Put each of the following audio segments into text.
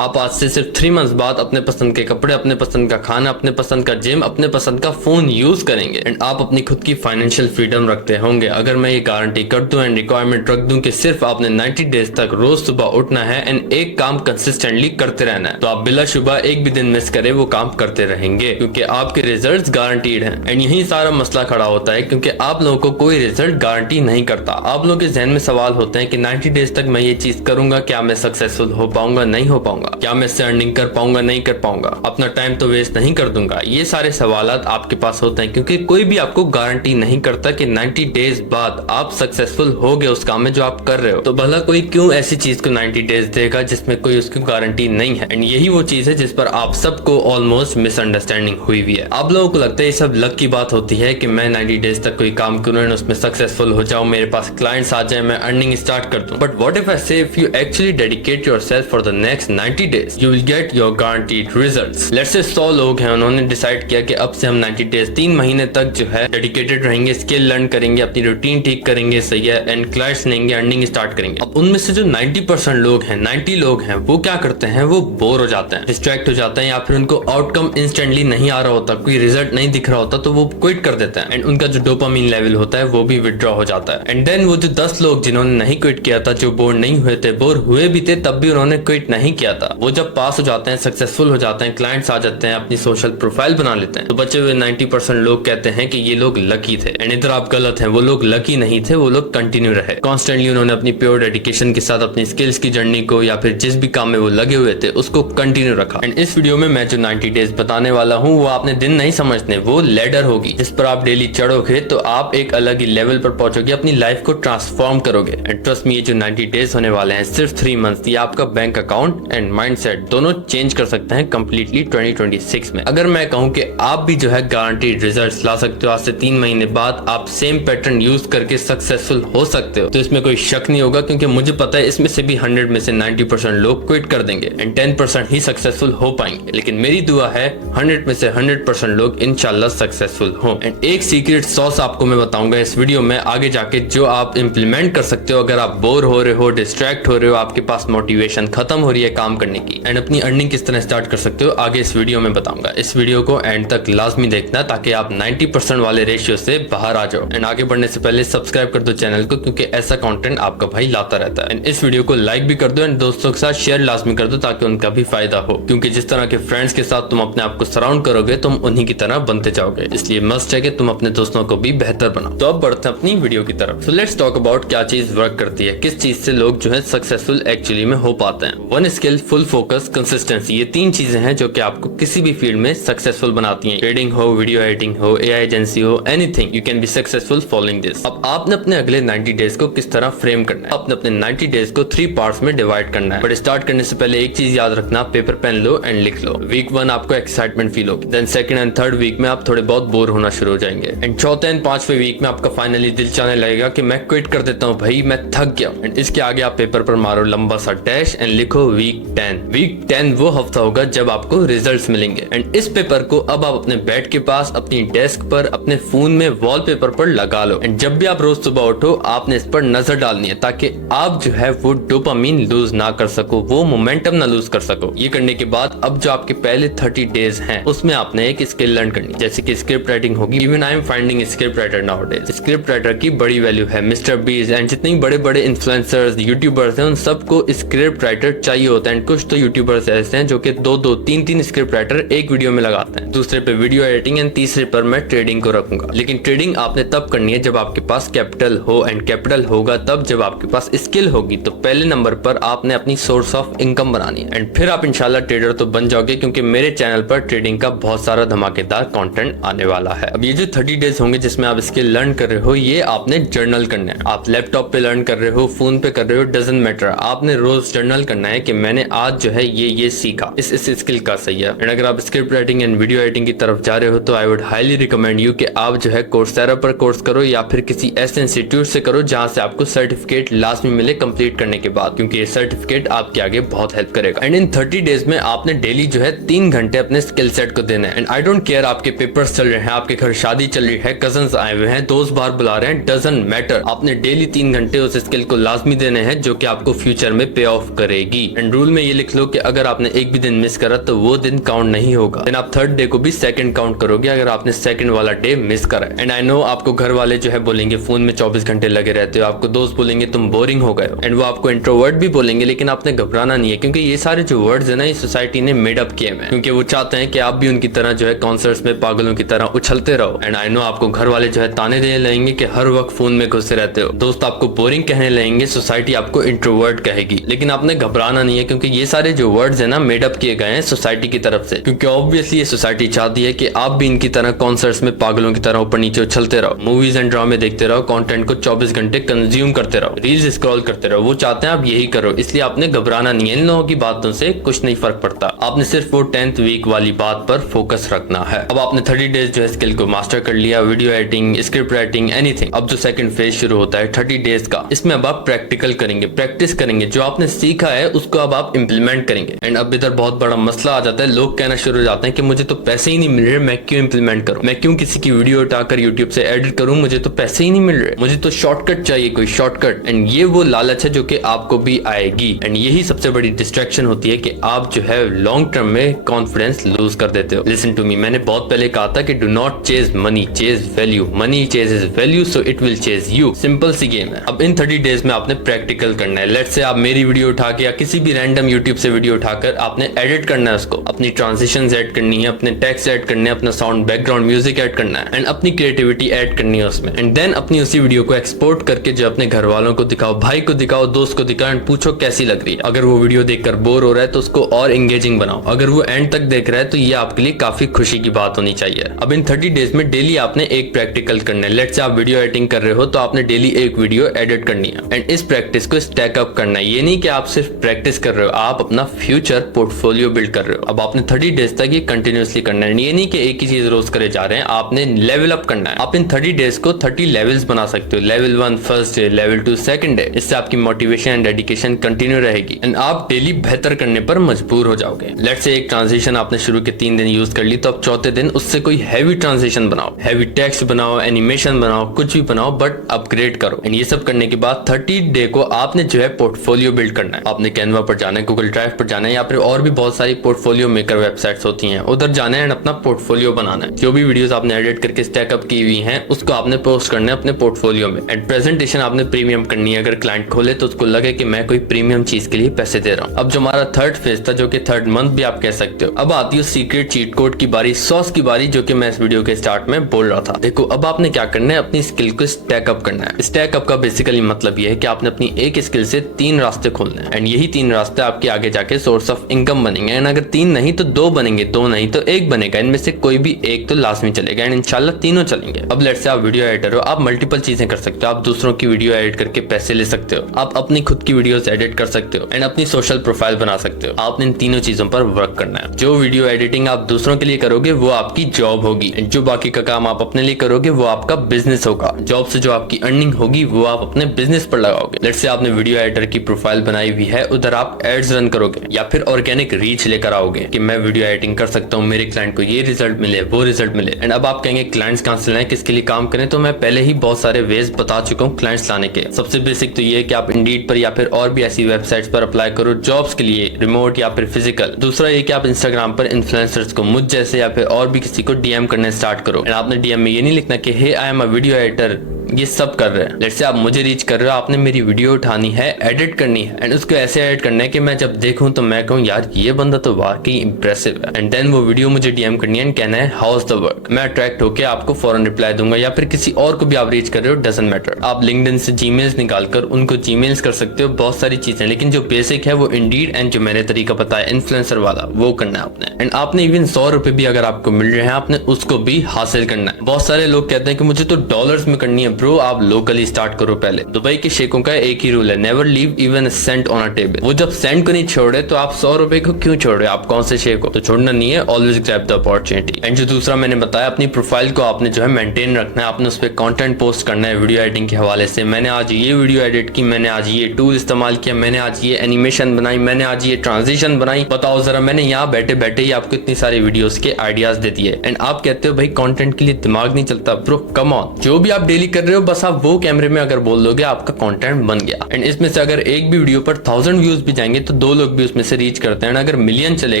आप आज से सिर्फ 3 मंथ्स बाद अपने पसंद के कपड़े, अपने पसंद का खाना, अपने पसंद का जिम, अपने पसंद का फोन यूज करेंगे एंड आप अपनी खुद की फाइनेंशियल फ्रीडम रखते होंगे अगर मैं ये गारंटी कर दूं एंड रिक्वायरमेंट रख दूं कि सिर्फ आपने 90 डेज तक रोज सुबह उठना है एंड एक काम कंसिस्टेंटली करते रहना है, तो आप बिला शुबा एक भी दिन मिस करे वो काम करते रहेंगे क्योंकि आपके रिजल्ट्स गारंटीड हैं। एंड यही सारा मसला खड़ा होता है क्योंकि आप लोगों को कोई रिजल्ट गारंटी नहीं करता। आप लोगों के जहन में सवाल होते हैं कि 90 डेज तक मैं ये चीज करूंगा, क्या मैं सक्सेसफुल हो पाऊंगा, नहीं हो पाऊंगा, क्या मैं इससे अर्निंग कर पाऊंगा, नहीं कर पाऊंगा, अपना टाइम तो वेस्ट नहीं कर दूंगा। ये सारे सवाल आपके पास होते हैं क्योंकि कोई भी आपको गारंटी नहीं करता कि 90 डेज बाद आप सक्सेसफुल हो गए उस काम में जो आप कर रहे हो। तो भला कोई क्यों ऐसी चीज को 90 डेज देगा जिसमें कोई उसकी गारंटी नहीं है। एंड यही वो चीज है जिस पर आप सबको ऑलमोस्ट मिसअंडरस्टैंडिंग हुई हुई है। आप लोगों को लगता है ये सब लक की बात होती है कि मैं 90 डेज तक कोई काम करूं एंड उसमें सक्सेसफुल हो जाऊं, मेरे पास क्लाइंट्स आ जाए, मैं अर्निंग स्टार्ट कर दूं। बट व्हाट इफ आई से if you actually dedicate yourself for the next 90 days you will get your guaranteed results. Let's say 100 लोग हैं, उन्होंने डिसाइड किया कि अब से हम 90 डेज 3 महीने तक जो है डेडिकेटेड रहेंगे, स्किल लर्न करेंगे, अपनी रूटीन ठीक करेंगे, सही है, एंड क्लाइंट्स लेंगे, अर्निंग स्टार्ट करेंगे। अब उनमें से जो 90% लोग हैं, 90 लोग हैं, वो क्या करते हैं, वो बोर हो जाते हैं, डिस्ट्रैक्ट हो जाते हैं या फिर उनको आउटकम इंस्टेंटली नहीं आ रहा होता, कोई रिजल्ट नहीं दिख रहा होता तो वो क्विट कर देते हैं एंड उनका जो डोपामिन लेवल होता है वो भी विथड्रॉ हो जाता है। एंड देन वो जो 10 लोग जिन्होंने नहीं क्विट किया था, जो बोर नहीं हुए थे, बोर हुए भी थे तब भी उन्होंने क्विट नहीं किया था, वो जब पास हो जाते हैं, सक्सेसफुल हो जाते हैं, क्लाइंट्स आ जाते हैं, अपनी सोशल प्रोफाइल बना लेते हैं, तो बचे हुए 90% लोग कहते हैं कि ये लोग लकी थे। एंड इधर आप गलत हैं, वो लोग लकी नहीं थे, वो लोग कंटिन्यू रहे, कॉन्स्टेंटली उन्होंने अपनी प्योर डेडिकेशन के साथ अपनी स्किल्स की जर्नी को या फिर जिस भी काम में वो लगे हुए थे उसको कंटिन्यू रखा। एंड इस वीडियो में मैं जो 90 डेज बताने वाला हूँ वो आपने दिन नहीं समझने, वो लेडर होगी जिस पर आप डेली चढ़ोगे तो आप एक अलग ही लेवल पर पहुंचोगे, अपनी लाइफ को ट्रांसफॉर्म करोगे। एंड ट्रस्ट मी, ये जो 90 डेज होने वाले हैं सिर्फ 3 मंथ्स, ये आपका बैंक अकाउंट एंड माइंडसेट दोनों चेंज कर सकते हैं कंप्लीटली 2026 में। अगर मैं कहूँ कि आप भी जो है गारंटीड रिजल्ट्स ला सकते हो, आज से 3 महीने बाद आप सेम पैटर्न यूज करके सक्सेसफुल हो सकते हो, तो इसमें कोई शक नहीं होगा क्योंकि मुझे पता है इसमें से भी 100 में से 90% लोग क्विट कर देंगे एंड 10% ही सक्सेसफुल हो पाएंगे। लेकिन मेरी दुआ है 100 में से 100% लोग इंशाल्लाह सक्सेसफुल हो। एंड एक सीक्रेट सॉस आपको मैं बताऊंगा इस वीडियो में आगे जाके, जो आप इंप्लीमेंट कर सकते हो अगर आप बोर हो रहे हो, डिस्ट्रैक्ट हो रहे हो, आपके पास मोटिवेशन खत्म हो रही है काम करने की, एंड अपनी अर्निंग किस तरह स्टार्ट कर सकते हो आगे इस वीडियो में बताऊंगा। इस वीडियो को एंड तक लाजमी देखना ताकि आप 90% वाले रेशियो से बाहर आ जाओ। एंड आगे बढ़ने से पहले सब्सक्राइब कर दो चैनल को क्योंकि ऐसा कंटेंट आपका भाई लाता रहता है। एंड इस वीडियो को लाइक भी कर दो एंड दोस्तों के साथ शेयर लाजमी कर दो ताकि उनका भी फायदा हो, क्योंकि जिस तरह के फ्रेंड्स के साथ तुम अपने आप को सराउंड करोगे तुम उन्हीं की तरह बनते जाओगे, इसलिए मस्ट है कि तुम अपने दोस्तों को भी बेहतर बनाओ। तो अब बढ़ते हैं अपनी वीडियो की तरफ। सो लेट्स टॉक अबाउट क्या चीज वर्क करती है, किस चीज से लोग जो है सक्सेसफुल एक्चुअली में हो पाते हैं। 1 स्किल, फुल फोकस, कंसिस्टेंसी, ये 3 चीजें हैं जो कि आपको किसी भी फील्ड में सक्सेसफुल बनाती हैं। ट्रेडिंग हो, वीडियो एडिटिंग हो, एआई एजेंसी हो, anything, you can be successful following this. अब आपने अपने अगले 90 डेज को किस तरह फ्रेम करना है, आपने अपने 90 डेज को 3 पार्ट्स में डिवाइड करना है। बट स्टार्ट करने से पहले एक चीज याद रखना, पेपर पेन लो एंड लिख लो। वीक 1 आपको एक्साइटमेंट फील होगी, then second and third week में आप थोड़े बहुत बोर होना शुरू हो जाएंगे एंड चौथे एंड 5वें वीक में आपका फाइनली दिल चाहने लगेगा कि मैं क्विट कर देता हूँ भाई, मैं थक गया। एंड इसके आगे आप पेपर पर मारो लंबा सा डैश एंड लिखो वीक 10। वीक 10 वो हफ्ता होगा जब आपको रिजल्ट्स मिलेंगे। एंड इस पेपर को अब आप अपने बेड के पास, अपनी डेस्क पर, अपने फोन में वॉलपेपर पर लगा लो। एंड जब भी आप रोज सुबह उठो आपने इस पर नजर डालनी है ताकि आप जो है वो डोपामिन लूज ना कर सको, वो मोमेंटम ना लूज कर सको। ये करने के बाद अब जो आपके पहले 30 डेज हैं उसमें आपने एक स्किल लर्न करनी, जैसे कि स्क्रिप्ट राइटिंग होगी। Even I am finding script writer nowadays. Script writer की बड़ी वैल्यू है। मिस्टर बीस एंड जितने बड़े बड़े इन्फ्लुएंसर्स, यूट्यूबर्स हैं, उन सबको स्क्रिप्ट राइटर चाहिए होता है। एंड कुछ तो यूट्यूबर्स ऐसे हैं जो कि 2-2, 3-3 स्क्रिप्ट राइटर एक वीडियो में लगाते हैं। दूसरे पे वीडियो एडिटिंग एंड तीसरे पर मैं ट्रेडिंग को रखूंगा। लेकिन ट्रेडिंग आपने तब करनी है जब आपके पास कैपिटल हो, एंड कैपिटल होगा तब जब आपके पास स्किल होगी। तो पहले नंबर पर आपने अपनी सोर्स ऑफ इनकम बनानी है एंड फिर आप इंशाल्लाह ट्रेडर तो बन जाओगे, क्योंकि मेरे चैनल पर ट्रेडिंग का बहुत सारा धमाकेदार कंटेंट आने वाला है। अब ये जो 30 डेज होंगे जिसमें आप स्किल लर्न कर रहे हो, ये आपने जर्नल करना है। आप लैपटॉप पे लर्न कर रहे हो, फोन पे कर रहे हो, डजंट मैटर, आपने रोज जर्नल करना है कि मैंने आज जो है ये सीखा, इस स्किल का, सही है। एंड अगर आप script writing and video editing की तरफ जा रहे हो तो I would highly recommend you कि आप जो है कोर्सेरा पर कोर्स करो या फिर किसी ऐसे इंस्टीट्यूट से करो जहां से आपको सर्टिफिकेट लाजमी मिले कंप्लीट करने के बाद, क्योंकि ये सर्टिफिकेट आपके आगे बहुत हेल्प करेगा। एंड इन 30 डेज में आपने डेली जो है 3 घंटे अपने स्किल सेट को देना है। एंड आई डोंट केयर आपके पेपर्स चल रहे हैं, आपके घर शादी चल रही है, कजन्स आए हुए हैं, दोस्त बाहर बुला रहे हैं, डजंट मैटर, आपने डेली 3 घंटे उस स्किल को लाजमी देने हैं जो कि आपको फ्यूचर में पे ऑफ करेगी। एंड रूल में ये लिख लो कि अगर आपने एक भी दिन मिस करा तो वो दिन काउंट नहीं होगा, देन आप थर्ड डे को भी सेकंड काउंट करोगे अगर आपने सेकंड वाला डे मिस करा है। एंड आई नो आपको घर वाले जो है बोलेंगे फोन में 24 घंटे लगे रहते हो, आपको दोस्त बोलेंगे तुम बोरिंग हो गए हो, एंड वो आपको इंट्रोवर्ट भी बोलेंगे, लेकिन आपने घबराना नहीं है क्योंकि ये सारे जो वर्ड्स है ना ये सोसाइटी ने मेड अप किए हैं, क्योंकि वो चाहते हैं कि आप भी उनकी तरह जो है कॉन्सर्ट्स में पागलों की तरह उछलते रहो। एंड आई नो आपको घर वाले जो है ताने देने लगेंगे कि हर वक्त फोन में घुसे रहते हो, दोस्त आपको बोरिंग कहने लगेंगे, सोसाइटी आपको इंट्रोवर्ट कहेगी, लेकिन आपने घबराना नहीं है क्योंकि ये सारे जो वर्ड्स है ना मेड अप किए गए हैं सोसाइटी की तरफ से, क्योंकि ऑब्वियसली ये सोसाइटी चाहती है कि आप भी इनकी तरह कॉन्सर्ट्स में पागलों की तरह ऊपर नीचे उछलते रहो, मूवीज एंड ड्रामे देखते रहो, कंटेंट को 24 घंटे कंज्यूम करते रहो, रील्स स्क्रॉल करते रहो। वो चाहते हैं आप यही करो, इसलिए आपने घबराना नहीं है। इन लोगों की बातों से कुछ नहीं फर्क पड़ता, आपने सिर्फ वो 10th वीक वाली बात पर फोकस रखना है। अब आपने 30 डेज जो है स्किल को मास्टर कर लिया, video editing, script writing, anything. अब जो सेकंड फेज शुरू होता है 30 डेज का, इसमें अब आप प्रैक्टिकल करेंगे, प्रैक्टिस करेंगे, जो आपने सीखा है उसको अब आप इंप्लीमेंट करेंगे। एंड अब इधर बहुत बड़ा मसला आ जाता है, लोग कहना शुरू हो जाते हैं कि मुझे तो पैसे ही नहीं मिल रहे, मैं क्यों इंप्लीमेंट करूं, मैं क्यों किसी की वीडियो उठाकर यूट्यूब से एडिट करूं, मुझे तो पैसे ही नहीं मिल रहे, मुझे तो शॉर्टकट चाहिए, कोई शॉर्टकट। एंड ये वो लालच है जो कि आपको भी आएगी, एंड यही सबसे बड़ी डिस्ट्रैक्शन होती है कि आप जो है लॉन्ग टर्म में कॉन्फिडेंस लूज कर देते हो। लिसन टू मी, मैंने बहुत पहले कहा था कि do not chase money, chase value, money chases value so it will chase you, simple सी गेम है। अब इन 30 डेज में आपने प्रैक्टिकल करना है। लेट्स से आप मेरी वीडियो उठा के या किसी भी रैंडम यूट्यूब से वीडियो उठाकर आपने एडिट करना है उसको, अपनी ट्रांजिशंस ऐड करनी है, अपने टेक्स्ट ऐड करने हैं, अपना साउंड बैकग्राउंड म्यूजिक ऐड करना है, एंड अपनी क्रिएटिविटी ऐड करनी है उसमें। एंड देन अपनी उसी वीडियो को एक्सपोर्ट करके जो अपने घर वालों को दिखाओ, भाई को दिखाओ, दोस्त को दिखाओ, एंड पूछो कैसी लग रही है। अगर वो वीडियो देखकर बोर हो रहा है तो उसको और एंगेजिंग बनाओ, अगर वो एंड तक देख रहा है तो ये आपके लिए काफी खुशी की बात होनी चाहिए। अब इन 30 डेज में डेली आपने एक प्रैक्टिकल करना है। लेट्स से आप वीडियो एडिटिंग कर रहे हो तो आपने डेली एक वीडियो एडिट करनी है, एंड इस प्रैक्टिस को स्टैक अप करना है। ये नहीं कि आप सिर्फ प्रैक्टिस कर रहे हो, आप अपना फ्यूचर पोर्टफोलियो बिल्ड कर रहे हो। अब आपने 30 डेज तक ये कंटिन्यूअसली करना है, ये नहीं कि एक ही चीज रोज करे जा रहे हैं, आपने लेवल अप करना है। आप इन 30 डेज को 30 लेवल्स बना सकते हो, level 1 first day, level 2 second day. इससे आपकी मोटिवेशन एंड डेडिकेशन कंटिन्यू रहेगी, एंड आप डेली बेहतर करने पर मजबूर हो जाओगे। लेट्स से एक ट्रांजिशन आपने शुरू के 3 दिन यूज कर ली, तो अब चौथे दिन उससे कोई हैवी ट्रांजिशन बनाओ, हैवी टेक्स्ट बनाओ, एनिमेशन बनाओ, कुछ भी बनाओ, बट अपग्रेड करो। एंड ये सब करने के बाद 30 डे को आपने जो है पोर्टफोलियो बिल्ड करना है। आपने कैनवा पर जाना है, गूगल ड्राइव पर जाना है, या फिर और भी बहुत सारी पोर्टफोलियो मेकर वेबसाइट्स होती हैं, उधर जाना है एंड अपना पोर्टफोलियो बनाना है। जो भी वीडियोस आपने एडिट करके स्टैकअप की हुई हैं उसको आपने पोस्ट करना है अपने पोर्टफोलियो में। एंड प्रेजेंटेशन आपने प्रीमियम करनी है, अगर क्लाइंट खोले तो उसको लगे कि मैं कोई प्रीमियम चीज के लिए पैसे दे रहा हूँ। अब जो हमारा थर्ड फेज था, जो कि थर्ड मंथ भी आप कह सकते हो, अब आती है सीक्रेट चीट कोड की बारी, सॉस की बारी, जो कि मैं इस वीडियो के स्टार्ट में बोल रहा था। देखो अब आपने क्या करना है, अपनी स्किल को स्टैकअप करना है। स्टैकअप का बेसिकली मतलब ये है कि आपने अपनी एक स्किल से 3 रास्ते खोलने हैं, एंड यही 3 रास्ते आपके आगे जाके सोर्स ऑफ इनकम बनेंगे। एंड अगर 3 नहीं तो 2 बनेंगे, 2 नहीं तो 1 बनेगा, इनमें से कोई भी एक तो लाजमी चलेगा, एंड इंशाल्लाह तीनों चलेंगे। अब लेट्स से आप वीडियो एडिटर हो, आप मल्टीपल चीजें कर सकते हो, आप दूसरों की वीडियो एडिट करके पैसे ले सकते हो, आप अपनी खुद की वीडियोस एडिट कर सकते हो, एंड अपनी सोशल प्रोफाइल बना सकते हो। आपने इन तीनों चीजों पर वर्क करना है। जो वीडियो एडिटिंग आप दूसरों के लिए करोगे वो आपकी जॉब होगी, जो बाकी का काम आप अपने लिए करोगे वो आपका बिजनेस होगा। जॉब से जो आपकी अर्निंग होगी वो आप अपने बिजनेस पर लगाओगे। लेट्स से आपने वीडियो एडिटर की प्रोफाइल बनाई हुई है, उधर आप एड्स रन करोगे या फिर ऑर्गेनिक रीच लेकर आओगे कि मैं वीडियो एडिटिंग कर सकता हूँ, मेरे क्लाइंट को ये रिजल्ट मिले, वो रिजल्ट मिले। एंड अब आप कहेंगे क्लाइंट्स कहां से लाएं, किसके लिए काम करें, तो मैं पहले ही बहुत सारे वेज बता चुका हूँ क्लाइंट्स लाने के। सबसे बेसिक तो ये है कि आप इंडीड पर या फिर और भी ऐसी वेबसाइट्स पर अप्लाई करो जॉब्स के लिए, रिमोट या फिर फिजिकल। दूसरा ये कि आप इंस्टाग्राम पर इन्फ्लुएंसर्स को, मुझ जैसे या फिर और भी किसी को डीएम करने स्टार्ट करो। एंड आपने डीएम में ये नहीं लिखना कि hey I am a video editor, ये सब कर रहे हैं। लेट्स से आप मुझे रीच कर रहे हो, आपने मेरी वीडियो उठानी है, एडिट करनी है, एंड उसको ऐसे एडिट करना है कि मैं जब देखूं तो मैं कहूं यार ये बंदा तो वाकई इंप्रेसिव है। एंड देन वो वीडियो मुझे डीएम करनी है एंड कहना है हाउ इज द वर्क। मैं अट्रैक्ट होकर आपको फौरन रिप्लाई दूंगा, या फिर किसी और को भी आप रीच कर रहे हो, डजंट मैटर। आप लिंक्डइन से जीमेल्स निकालकर उनको जीमेल्स कर सकते हो, बहुत सारी चीजें, लेकिन जो बेसिक है वो इंडीड एंड जो मैंने तरीका बताया इन्फ्लुएंसर वाला वो करना है आपने। एंड आपने इवन 100 रुपए भी अगर आपको मिल रहे हैं आपने उसको भी हासिल करना है। बहुत सारे लोग कहते हैं कि मुझे तो डॉलर्स में करनी है। ब्रो आप लोकली स्टार्ट करो पहले। दुबई के शेखों का एक ही रूल है, never leave even a saint on a table. वो जब सेंट को नहीं छोड़े तो आप 100 रुपए को क्यों छोड़ रहे हो? आप कौन से शेख हो? तो छोड़ना नहीं है, always grab the opportunity. And जो दूसरा मैंने बताया, अपनी प्रोफाइल को आपने जो है मेंटेन रखना है, आपने उस पर कंटेंट पोस्ट करना है वीडियो एडिटिंग के हवाले से। मैंने आज ये वीडियो एडिट की, मैंने आज ये टूल इस्तेमाल किया, मैंने आज ये एनिमेशन बनाई, मैंने आज ये ट्रांजिशन बनाई। बताओ जरा, मैंने यहाँ बैठे बैठे ही आपको इतनी सारी वीडियोस के आइडियाज दे दिए। एंड आप कहते हो भाई कंटेंट के लिए दिमाग नहीं चलता। ब्रो कम ऑन, जो भी आप डेली कर रहे रहे हो, बस आप वो कैमरे में अगर बोल दोगे आपका कंटेंट बन गया। एंड इसमें से अगर एक भी वीडियो पर 1000 व्यूज भी जाएंगे तो 2 लोग भी उसमें से रीच करते हैं। अगर मिलियन चले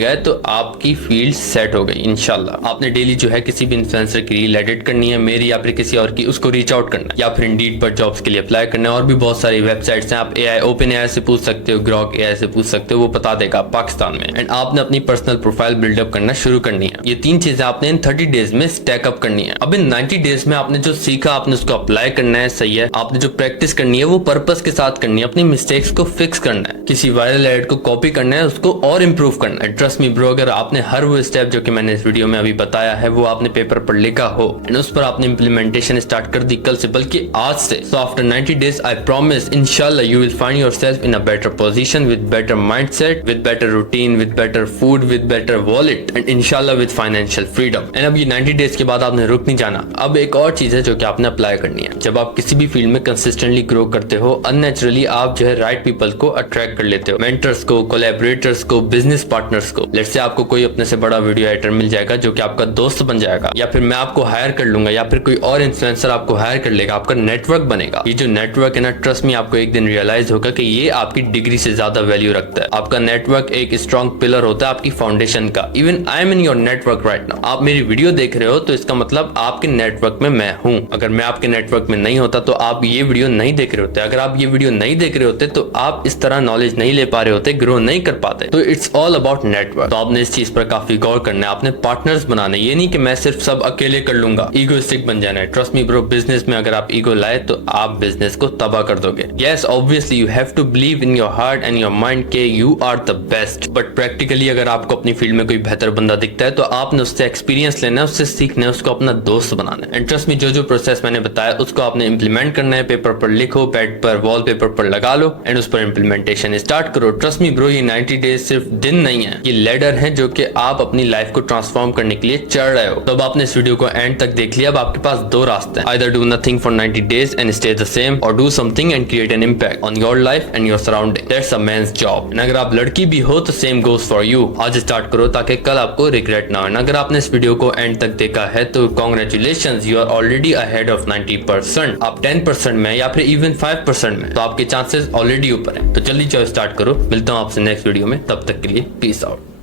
गए तो आपकी फील्ड सेट हो गई इंशाल्लाह। आपने डेली जो है किसी भी इन्फ्लुएंसर की रील एडिट करनी है, मेरी या फिर किसी और की, उसको रीच आउट करना है, या फिर इंडीड पर जॉब्स के लिए अप्लाई करना है। और भी बहुत सारी वेबसाइट्स हैं, आप AI ओपन AI से पूछ सकते हो, ग्रॉक AI से पूछ सकते हो, वो बता देगा पाकिस्तान में। एंड आपने अपनी पर्सनल प्रोफाइल बिल्डअप करना शुरू करनी है। ये 3 चीजें आपने इन 30 डेज में स्टैक अप करनी है। अब इन 90 डेज में आपने जो सीखा आपने उसको अप्लाई करना है, सही है। आपने जो प्रैक्टिस करनी है वो पर्पस के साथ करनी है, अपनी मिस्टेक्स को फिक्स करना है, किसी वायरल एड को कॉपी करना है, उसको और इंप्रूव करना है। ट्रस्ट मी ब्रो, अगर आपने हर वो स्टेप जो कि मैंने इस वीडियो में अभी बताया है वो आपने पेपर पर लिखा हो एंड उस पर आपने इंप्लीमेंटेशन स्टार्ट कर दी कल से, बल्कि आज से, so after 90 days I promise इंशाल्लाह you will find yourself in a better position with better mindset, with better routine, with better food, with better wallet and इंशाल्लाह विद फाइनेंशियल फ्रीडम। एंड अब ये 90 डेज के बाद आपने रुक नहीं जाना। अब एक और चीज है जो कि आपने अप्लाई करनी है। जब आप किसी भी फील्ड में कंसिस्टेंटली ग्रो करते हो, अननेचुरली आप जो है राइट पीपल को अट्रैक्ट कर लेते हो, मेंटर्स को, कोलैबोरेटर्स को, बिजनेस पार्टनर्स को। लेट्स से आपको कोई अपने से बड़ा वीडियो एडिटर मिल जाएगा जो कि आपका दोस्त बन जाएगा, या फिर मैं आपको हायर कर लूंगा, या फिर कोई और इन्फ्लुएंसर आपको हायर कर लेगा, आपका नेटवर्क बनेगा। ये जो नेटवर्क है ना, ट्रस्ट में आपको एक दिन रियलाइज होगा कि ये आपकी डिग्री से ज्यादा वैल्यू रखता है। आपका नेटवर्क एक स्ट्रॉन्ग पिलर होता है आपकी फाउंडेशन का। Even I am in your network right now. आप मेरी वीडियो देख रहे हो तो इसका मतलब आपके नेटवर्क में मैं हूं। अगर मैं आपके नेटवर्क में नहीं होता तो आप ये वीडियो नहीं देख रहे होते। अगर आप ये वीडियो नहीं देख रहे होते तो आप इस तरह नॉलेज नहीं ले पा रहे होते, ग्रो नहीं कर पाते। तो इट्स ऑल अबाउट नेटवर्क। तो आपने इस चीज पर काफी गौर करना है, आपने पार्टनर्स बनाने। ये नहीं कि मैं सिर्फ सब अकेले कर लूंगा, ईगोइस्टिक बन जाना है। ट्रस्ट मी ब्रो, बिजनेस में अगर आप ईगो लाए तो आप बिजनेस को तबाह कर दोगे। Yes obviously you have to believe in your heart and your mind के you are the best, but practically अगर आपको अपनी फील्ड में कोई बेहतर बंदा दिखता है तो आपने उससे एक्सपीरियंस लेना है, उससे सीखना है, उसको अपना दोस्त बनाना है। एंड ट्रस्ट मी, जो प्रोसेस मैंने बताया उसको आपने इंप्लीमेंट करना है। पेपर पर लिखो, पैड पर, वॉलपेपर पर लगा लो एंड उस पर इंप्लीमेंटेशन स्टार्ट करो। ट्रस्ट मी ब्रो, ये 90 डेज सिर्फ दिन नहीं है, ये लेडर है जो कि आप अपनी लाइफ को ट्रांसफॉर्म करने के लिए चढ़ रहे हो। तो अब आपने इस वीडियो को एंड तक देख लिया। अब आपके पास 2 रास्ते हैं, either do nothing for 90 days and stay the same, और do something and create an impact on your life and your surrounding. That's a man's job. And अगर आप लड़की भी हो तो सेम गोज फॉर यू। आज स्टार्ट करो ताकि कल आपको रिग्रेट ना हो। अगर आपने इस वीडियो को एंड तक देखा है तो congratulations, you are already ahead of 90%। आप 10% में या फिर इवन 5% में, तो आपके चांसेस ऑलरेडी ऊपर हैं। तो जल्दी जाओ, स्टार्ट करो। मिलता हूं आपसे नेक्स्ट वीडियो में, तब तक के लिए पीस आउट।